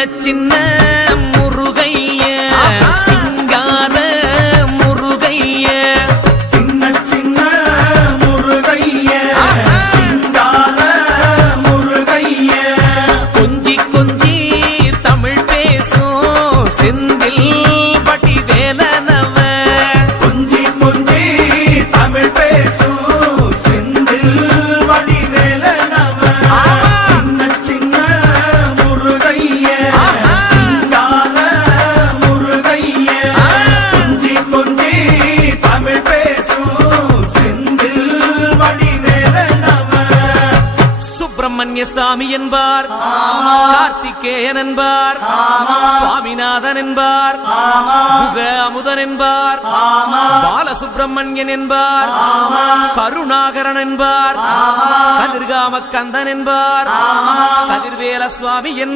சின்ன முருகைய சிங்கார முருகைய சின்ன சின்ன முருகைய சிங்கார முருகைய கொஞ்சி கொஞ்சி தமிழ் பேசும் செந்தில் பட்டி வேலனவ கொஞ்சி கொஞ்சி தமிழ் பேசும் செந்தில் படி வேலனவ சின்ன சின்ன முருகைய சிங்கார முருகைய கொஞ்சி கொஞ்சி தமிழ் பேசும் செந்தில் படி வேலனவ சுப்பிரமணிய சாமி என்பார் கார்த்திகேயன் என்பார் சுவாமிநாதன் என்பார் முக அமுதன் என்பார் பாலசுப்பிரமணியன் என்பார் கருணாகரன் என்பார் கதிர்காம கந்தன் என்பார் கதிர்வேல சுவாமி